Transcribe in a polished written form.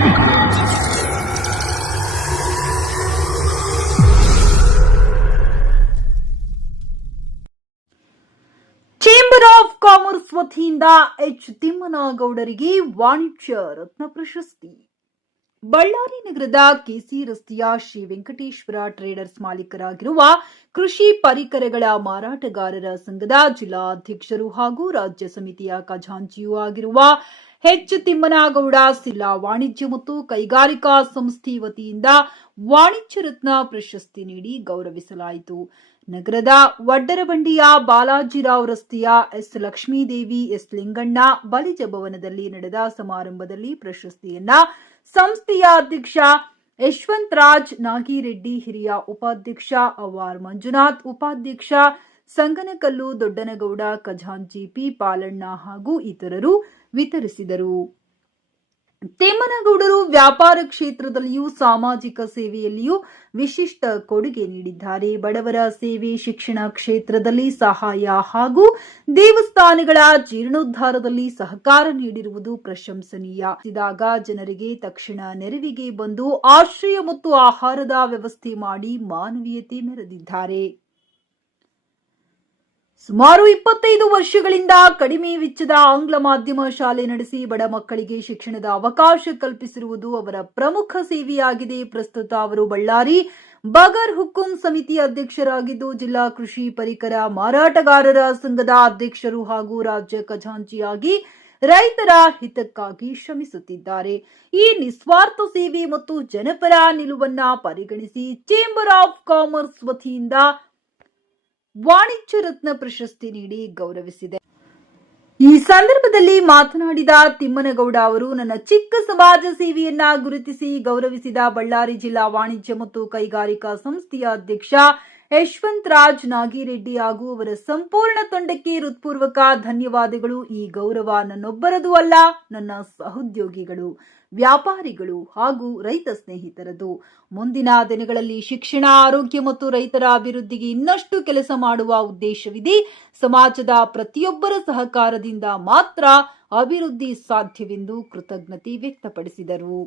Chamber of commerce ವತಿಯಿಂದ H ತಿಮ್ಮನಗೌಡರಿಗೆ ವಾಣಿಜ್ಯ ರತ್ನ ಪ್ರಶಸ್ತಿ. ಬಳ್ಳಾರಿ ನಗರದ ಕೆಸಿ ರಸ್ತೆಯ ಶ್ರೀ ವೆಂಕಟೇಶ್ವರ ಟ್ರೇಡರ್ಸ್ ಮಾಲೀಕರಾಗಿರುವ ಕೃಷಿ ಪರಿಕರಗಳ ಮಾರಾಟಗಾರರ ಸಂಘದ ಜಿಲ್ಲಾಧ್ಯಕ್ಷರು ಹಾಗೂ ರಾಜ್ಯ ಸಮಿತಿಯ ಖಜಾಂಚಿಯೂ ಆಗಿರುವ ಎಚ್ ತಿಮ್ಮನಗೌಡ ಜಿಲ್ಲಾ ವಾಣಿಜ್ಯ ಮತ್ತು ಕೈಗಾರಿಕಾ ಸಂಸ್ಥೆ ವತಿಯಿಂದ ವಾಣಿಜ್ಯ ರತ್ನ ಪ್ರಶಸ್ತಿ ನೀಡಿ ಗೌರವಿಸಲಾಯಿತು. ನಗರದ ವಡ್ಡರಬಂಡಿಯ ಬಾಲಾಜಿರಾವ್ ರಸ್ತೆಯ ಎಸ್ ಲಕ್ಷ್ಮೀದೇವಿ, ಎಸ್ ಲಿಂಗಣ್ಣ ಬಲಿಜ ಭವನದಲ್ಲಿ ನಡೆದ ಸಮಾರಂಭದಲ್ಲಿ ಪ್ರಶಸ್ತಿಯನ್ನ ಸಂಸ್ಥೆಯ ಅಧ್ಯಕ್ಷ ಯಶವಂತರಾಜ್ ನಾಗಿರೆಡ್ಡಿ, ಹಿರಿಯ ಉಪಾಧ್ಯಕ್ಷ ಅವಾರ್ ಮಂಜುನಾಥ್, ಉಪಾಧ್ಯಕ್ಷ ಸಂಗನಕಲ್ಲು ದೊಡ್ಡನಗೌಡ, ಖಜಾಂಚಿ ಪಿ ಪಾಲಣ್ಣ ಹಾಗೂ ಇತರರು ವಿತರಿಸಿದರು. ತಿಮ್ಮನಗೌಡರು ವ್ಯಾಪಾರ ಕ್ಷೇತ್ರದಲ್ಲಿಯೂ ಸಾಮಾಜಿಕ ಸೇವೆಯಲ್ಲಿಯೂ ವಿಶಿಷ್ಟ ಕೊಡುಗೆ ನೀಡಿದ್ದಾರೆ. ಬಡವರ ಸೇವೆ, ಶಿಕ್ಷಣ ಕ್ಷೇತ್ರದಲ್ಲಿ ಸಹಾಯ ಹಾಗೂ ದೇವಸ್ಥಾನಗಳ ಜೀರ್ಣೋದ್ಧಾರದಲ್ಲಿ ಸಹಕಾರ ನೀಡಿರುವುದು ಪ್ರಶಂಸನೀಯ. ಇದಾಗ ಜನರಿಗೆ ತಕ್ಷಣ ನೆರವಿಗೆ ಬಂದು ಆಶ್ರಯ ಮತ್ತು ಆಹಾರದ ವ್ಯವಸ್ಥೆ ಮಾಡಿ ಮಾನವೀಯತೆ ಮೆರೆದಿದ್ದಾರೆ. ಸುಮಾರು 25 ವರ್ಷಗಳಿಂದ ಕಡಿಮೆ ವೆಚ್ಚದ ಆಂಗ್ಲ ಮಾಧ್ಯಮ ಶಾಲೆ ನಡೆಸಿ ಬಡ ಮಕ್ಕಳಿಗೆ ಶಿಕ್ಷಣದ ಅವಕಾಶ ಕಲ್ಪಿಸಿರುವುದು ಅವರ ಪ್ರಮುಖ ಸೇವೆಯಾಗಿದೆ. ಪ್ರಸ್ತುತ ಅವರು ಬಳ್ಳಾರಿ ಬಗರ್ ಹುಕುಂ ಸಮಿತಿ ಅಧ್ಯಕ್ಷರಾಗಿದ್ದು, ಜಿಲ್ಲಾ ಕೃಷಿ ಪರಿಕರ ಮಾರಾಟಗಾರರ ಸಂಘದ ಅಧ್ಯಕ್ಷರು ಹಾಗೂ ರಾಜ್ಯ ಖಜಾಂಚಿಯಾಗಿ ರೈತರ ಹಿತಕ್ಕಾಗಿ ಶ್ರಮಿಸುತ್ತಿದ್ದಾರೆ. ಈ ನಿಸ್ವಾರ್ಥ ಸೇವೆ ಮತ್ತು ಜನಪರ ನಿಲುವನ್ನ ಪರಿಗಣಿಸಿ ಚೇಂಬರ್ ಆಫ್ ಕಾಮರ್ಸ್ ವತಿಯಿಂದ ವಾಣಿಜ್ಯ ರತ್ನ ಪ್ರಶಸ್ತಿ ನೀಡಿ ಗೌರವಿಸಿದೆ. ಈ ಸಂದರ್ಭದಲ್ಲಿ ಮಾತನಾಡಿದ ತಿಮ್ಮನಗೌಡ ಅವರು, ನನ್ನ ಚಿಕ್ಕ ಸಮಾಜ ಸೇವೆಯನ್ನ ಗುರುತಿಸಿ ಗೌರವಿಸಿದ ಬಳ್ಳಾರಿ ಜಿಲ್ಲಾ ವಾಣಿಜ್ಯ ಮತ್ತು ಕೈಗಾರಿಕಾ ಸಂಸ್ಥೆಯ ಅಧ್ಯಕ್ಷ ಯಶವಂತರಾಜ್ ನಾಗಿರೆಡ್ಡಿ ಹಾಗೂ ಅವರ ಸಂಪೂರ್ಣ ತಂಡಕ್ಕೆ ಹೃತ್ಪೂರ್ವಕ ಧನ್ಯವಾದಗಳು. ಈ ಗೌರವ ನನ್ನೊಬ್ಬರದು ಅಲ್ಲ, ನನ್ನ ಸಹೋದ್ಯೋಗಿಗಳು, ವ್ಯಾಪಾರಿಗಳು ಹಾಗೂ ರೈತ ಸ್ನೇಹಿತರದು. ಮುಂದಿನ ದಿನಗಳಲ್ಲಿ ಶಿಕ್ಷಣ, ಆರೋಗ್ಯ ಮತ್ತು ರೈತರ ಅಭಿವೃದ್ಧಿಗೆ ಇನ್ನಷ್ಟು ಕೆಲಸ ಮಾಡುವ ಉದ್ದೇಶವಿದೆ. ಸಮಾಜದ ಪ್ರತಿಯೊಬ್ಬರ ಸಹಕಾರದಿಂದ ಮಾತ್ರ ಅಭಿವೃದ್ಧಿ ಸಾಧ್ಯವೆಂದು ಕೃತಜ್ಞತೆ ವ್ಯಕ್ತಪಡಿಸಿದರು.